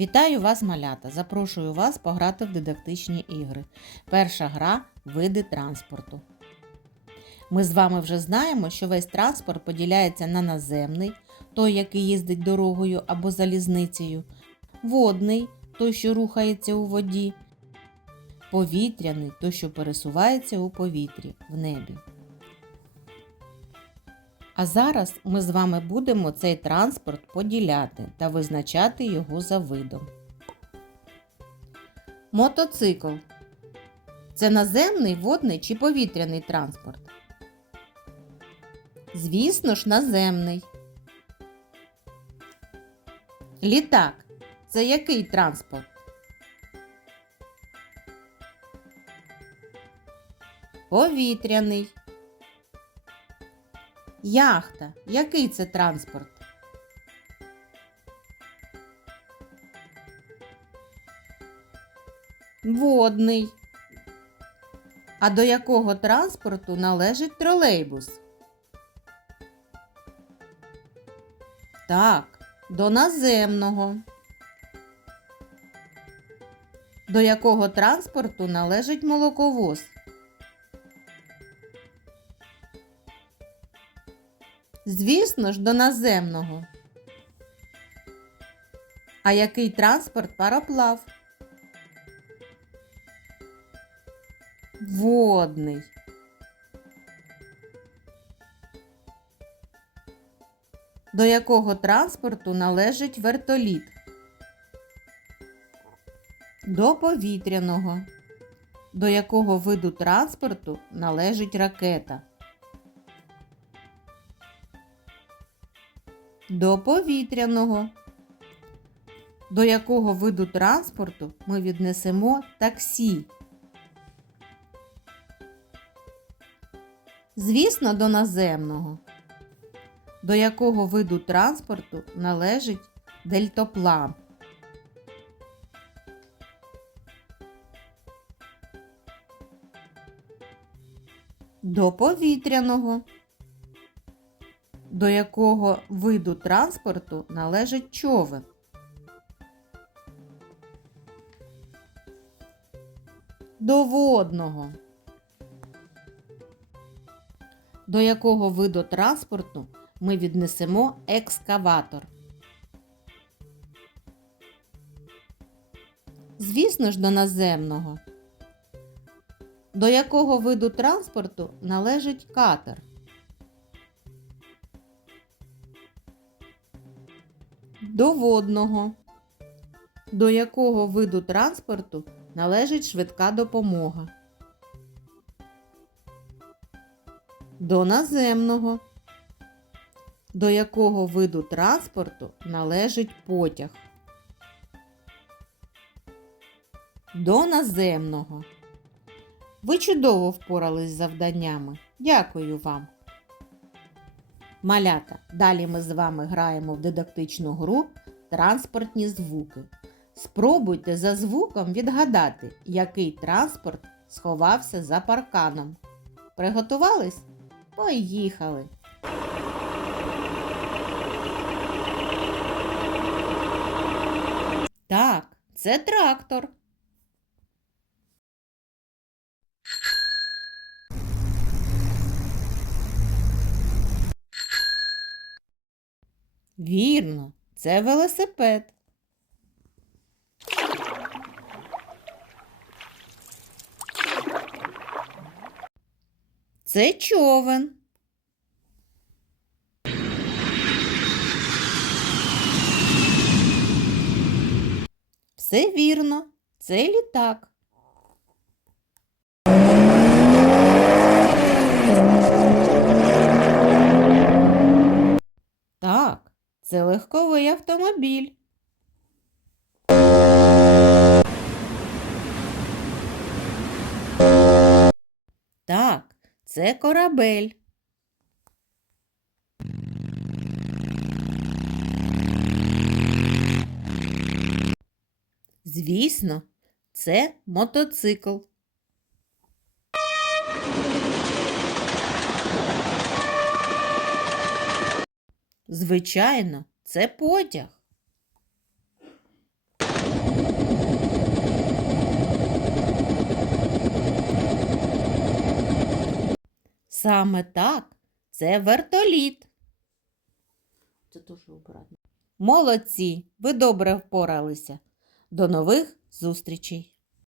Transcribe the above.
Вітаю вас, малята! Запрошую вас пограти в дидактичні ігри. Перша гра види транспорту. Ми з вами вже знаємо, що весь транспорт поділяється на наземний, той, який їздить дорогою або залізницею, водний той, що рухається у воді, повітряний той, що пересувається у повітрі в небі. А зараз ми з вами будемо цей транспорт поділяти та визначати його за видом. Мотоцикл це наземний, водний чи повітряний транспорт? Звісно ж, наземний. Літак це який транспорт? Повітряний. Яхта. Який це транспорт? Водний. А до якого транспорту належить тролейбус? Так, до наземного. До якого транспорту належить молоковоз? Звісно ж, до наземного. А який транспорт пароплав? Водний. До якого транспорту належить вертоліт? До повітряного. До якого виду транспорту належить ракета? До повітряного. До якого виду транспорту ми віднесемо таксі? Звісно, до наземного. До якого виду транспорту належить дельтоплан? До повітряного. До якого виду транспорту належить човен? До водного. До якого виду транспорту ми віднесемо екскаватор? Звісно ж, до наземного. До якого виду транспорту належить катер? До водного. До якого виду транспорту належить швидка допомога? До наземного. До якого виду транспорту належить потяг? До наземного. Ви чудово впорались з завданнями. Дякую вам. Малята, далі ми з вами граємо в дидактичну гру Транспортні звуки. Спробуйте за звуком відгадати, який транспорт сховався за парканом. Приготувались? Поїхали! Так, це трактор. Вірно, це велосипед. Це човен. Все вірно, це літак. Так, це легковий автомобіль. Так, це корабель. Звісно, це мотоцикл. Звичайно, це потяг. Саме так, це вертоліт. Це дуже обратно. Молодці, ви добре впоралися. До нових зустрічей!